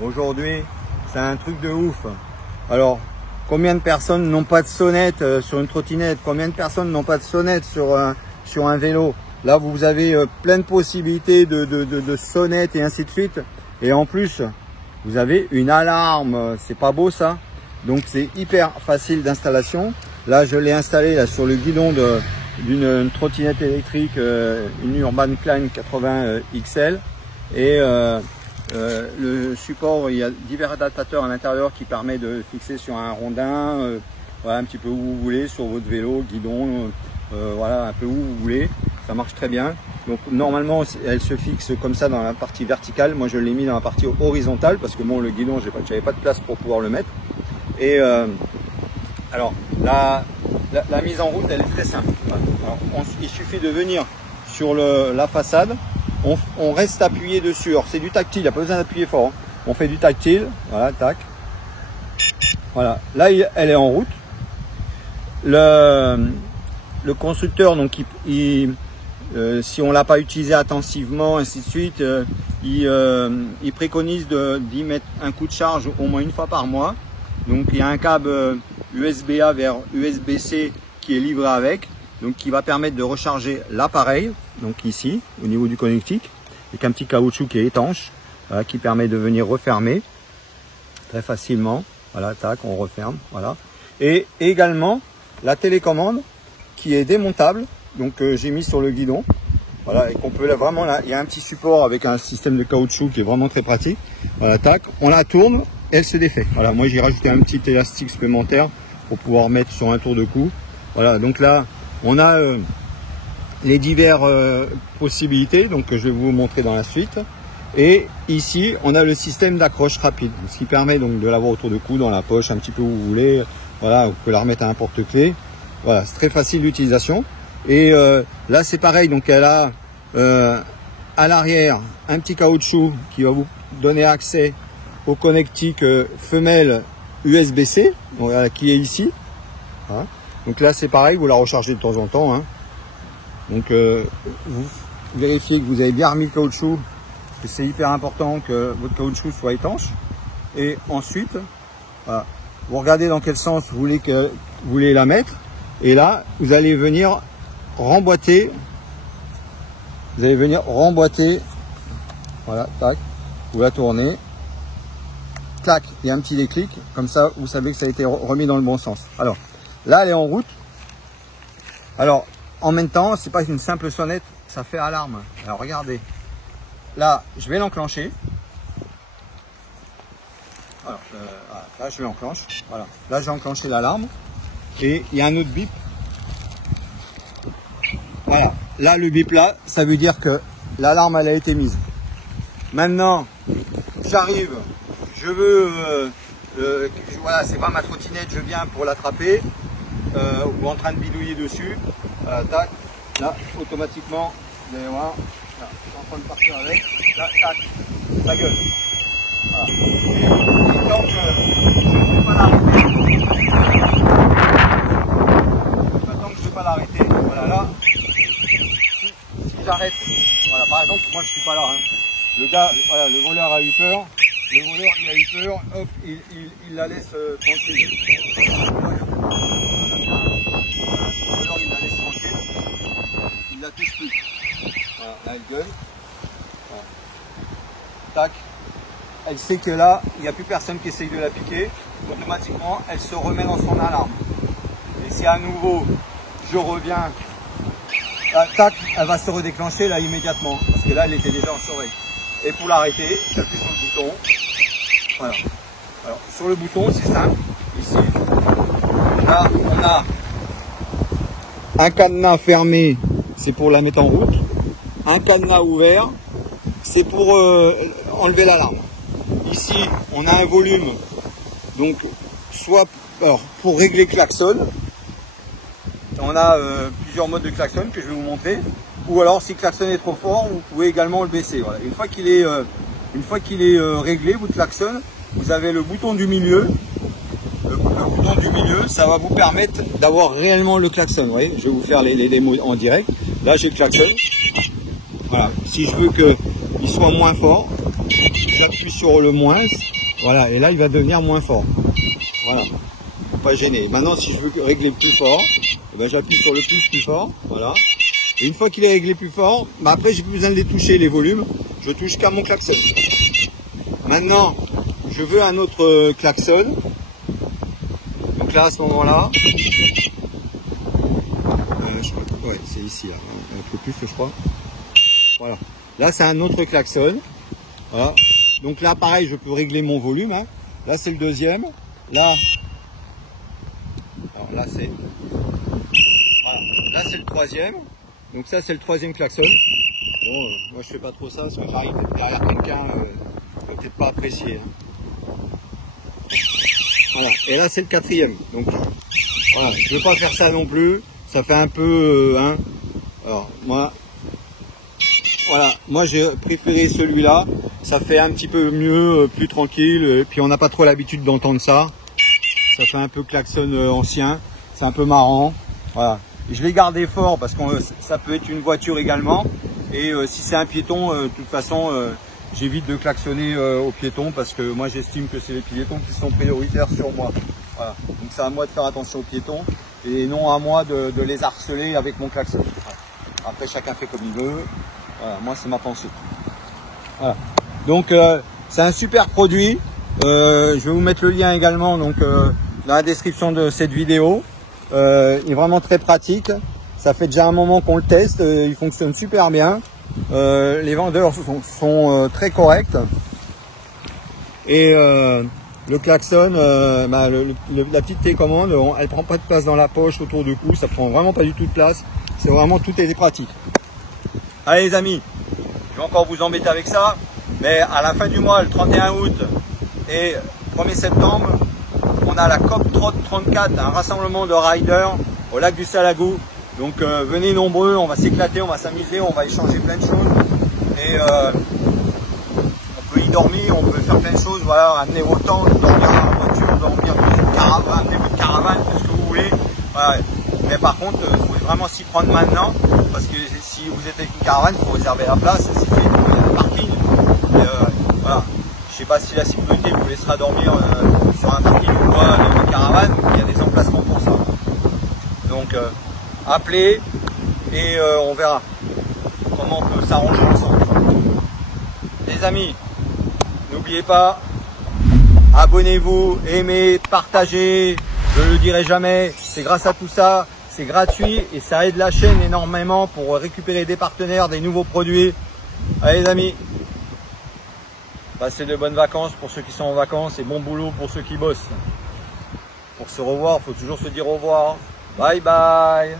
Aujourd'hui, c'est un truc de ouf. Alors, combien de personnes n'ont pas de sonnette sur une trottinette? Combien de personnes n'ont pas de sonnette sur un vélo? Là, vous avez plein de possibilités de sonnettes et ainsi de suite. Et en plus, vous avez une alarme. C'est pas beau ça? Donc, c'est hyper facile d'installation. Là, je l'ai installé là sur le guidon d'une trottinette électrique, une Urban Climb 80 XL. Et le support, il y a divers adaptateurs à l'intérieur qui permet de fixer sur un rondin, voilà, un petit peu où vous voulez, sur votre vélo, guidon, voilà, un peu où vous voulez. Ça marche très bien. Donc normalement, elle se fixe comme ça dans la partie verticale. Moi, je l'ai mis dans la partie horizontale parce que bon, le guidon, j'avais pas de place pour pouvoir le mettre. Et alors, la mise en route, elle est très simple. Alors, il suffit de venir sur la façade. On reste appuyé dessus. Alors c'est du tactile, il n'y a pas besoin d'appuyer fort. Hein. On fait du tactile, voilà, tac. Voilà, là elle est en route. Le constructeur, donc si on l'a pas utilisé intensivement, ainsi de suite, il préconise d'y mettre un coup de charge au moins une fois par mois. Donc il y a un câble USB-A vers USB-C qui est livré avec. Donc qui va permettre de recharger l'appareil, donc ici au niveau du connectique, avec un petit caoutchouc qui est étanche, voilà, qui permet de venir refermer très facilement. Voilà, tac, on referme, voilà. Et également la télécommande qui est démontable, donc j'ai mis sur le guidon, voilà, et qu'on peut là vraiment là, il y a un petit support avec un système de caoutchouc qui est vraiment très pratique. Voilà, tac, on la tourne, elle se défait. Voilà, moi j'ai rajouté un petit élastique supplémentaire pour pouvoir mettre sur un tour de cou. Voilà, donc là on a les diverses possibilités, donc je vais vous montrer dans la suite. Et ici, on a le système d'accroche rapide, ce qui permet donc de l'avoir autour du cou, dans la poche, un petit peu où vous voulez. Voilà, vous pouvez la remettre à un porte-clés. Voilà, c'est très facile d'utilisation. Et là, c'est pareil, donc elle a à l'arrière un petit caoutchouc qui va vous donner accès au connectique femelle USB-C, voilà, qui est ici. Voilà. Donc là c'est pareil, vous la rechargez de temps en temps. Hein. Donc vous vérifiez que vous avez bien remis le caoutchouc, que c'est hyper important que votre caoutchouc soit étanche. Et ensuite, voilà, vous regardez dans quel sens vous voulez la mettre. Et là, vous allez venir remboîter. Vous allez venir remboîter. Voilà, tac, vous la tournez. Clac, il y a un petit déclic. Comme ça, vous savez que ça a été remis dans le bon sens. Alors, là, elle est en route. Alors, en même temps, c'est pas une simple sonnette, ça fait alarme. Alors, regardez. Là, je vais l'enclencher. Alors, là, je l'enclenche. Voilà. Là, j'ai enclenché l'alarme. Et il y a un autre bip. Voilà. Là, le bip là, ça veut dire que l'alarme, elle a été mise. Maintenant, j'arrive. Je veux... voilà, c'est pas ma trottinette, je viens pour l'attraper. Ou en train de bidouiller dessus, tac, là, automatiquement, vous allez voir, là, je suis en train de partir avec, là, tac, ça gueule. Voilà. Et tant que je ne peux pas l'arrêter, tant que je ne peux pas l'arrêter, voilà, là, si j'arrête, voilà, par exemple, moi je suis pas là, hein. Le gars, voilà, le voleur a eu peur, il a eu peur, hop, il la laisse tranquille. Alors il la laisse tranquille, il la touche plus. Voilà, là elle gueule. Voilà. Tac. Elle sait que là, il n'y a plus personne qui essaye de la piquer. Automatiquement, elle se remet dans son alarme. Et si à nouveau, je reviens, là, tac, elle va se redéclencher là immédiatement. Parce que là, elle était déjà en soirée. Et pour l'arrêter, j'appuie sur le bouton. Voilà. Alors, sur le bouton, c'est simple. Ici, là, on a un cadenas fermé, c'est pour la mettre en route. Un cadenas ouvert, c'est pour enlever l'alarme. Ici, on a un volume, donc soit pour régler klaxon. On a plusieurs modes de klaxon que je vais vous montrer. Ou alors, si le klaxon est trop fort, vous pouvez également le baisser. Voilà. Une fois qu'il est réglé, votre klaxon, vous avez le bouton du milieu. Le bouton du milieu, ça va vous permettre d'avoir réellement le klaxon. Vous voyez, je vais vous faire les démos en direct. Là, j'ai le klaxon. Voilà. Si je veux qu'il soit moins fort, j'appuie sur le moins, voilà, et là il va devenir moins fort. Voilà, faut pas gêner. Maintenant si je veux régler plus fort, eh ben, j'appuie sur le plus fort, voilà. Et une fois qu'il est réglé plus fort, bah après j'ai plus besoin de les toucher les volumes, je touche qu'à mon klaxon. Maintenant, je veux un autre klaxon. Donc là à ce moment-là, je crois que ouais, c'est ici, là, un peu plus je crois. Voilà. Là c'est un autre klaxon. Voilà. Donc là pareil, je peux régler mon volume. Hein. Là c'est le deuxième. Là, alors là c'est, voilà. Là c'est le troisième. Donc ça c'est le troisième klaxon. Bon, moi je fais pas trop ça parce que j'arrive derrière quelqu'un, peut-être pas apprécié. Hein. Voilà. Et là c'est le quatrième. Donc voilà, je veux pas faire ça non plus. Ça fait un peu, hein. Alors moi, voilà, moi j'ai préféré celui-là. Ça fait un petit peu mieux, plus tranquille. Et puis on n'a pas trop l'habitude d'entendre ça. Ça fait un peu klaxon ancien. C'est un peu marrant. Voilà. Je l'ai gardé fort parce que ça peut être une voiture également. Et si c'est un piéton, de toute façon, j'évite de klaxonner aux piétons parce que moi j'estime que c'est les piétons qui sont prioritaires sur moi. Voilà. Donc c'est à moi de faire attention aux piétons et non à moi de les harceler avec mon klaxon. Voilà. Après chacun fait comme il veut. Voilà, moi c'est ma pensée. Voilà. Donc c'est un super produit. Je vais vous mettre le lien également donc, dans la description de cette vidéo. Il est vraiment très pratique. Ça fait déjà un moment qu'on le teste. Il fonctionne super bien. Les vendeurs sont très corrects. Et le klaxon, la petite télécommande, elle prend pas de place dans la poche autour du cou. Ça prend vraiment pas du tout de place. C'est vraiment tout est pratique. Allez les amis, je vais encore vous embêter avec ça. Mais à la fin du mois, le 31 août et 1er septembre, on a la COP 34, un rassemblement de riders au lac du Salagou. Donc venez nombreux, on va s'éclater, on va s'amuser, on va échanger plein de choses. Et on peut y dormir, on peut faire plein de choses, voilà, amener vos tentes, dormir dans la voiture, dormir dans une caravane, amener votre caravane, tout ce que vous voulez. Voilà. Mais par contre, il faut vraiment s'y prendre maintenant, parce que si vous êtes avec une caravane, il faut réserver la place, si c'est le parking. Voilà. Je ne sais pas si la sécurité vous laissera dormir sur un parking ou pas dans votre caravane, il y a des emplacements pour ça. Donc appelez et on verra comment on peut s'arranger ensemble. Les amis, n'oubliez pas, abonnez-vous, aimez, partagez, je ne le dirai jamais, c'est grâce à tout ça, c'est gratuit et ça aide la chaîne énormément pour récupérer des partenaires, des nouveaux produits. Allez les amis, passez de bonnes vacances pour ceux qui sont en vacances et bon boulot pour ceux qui bossent. Pour se revoir, il faut toujours se dire au revoir. Bye bye.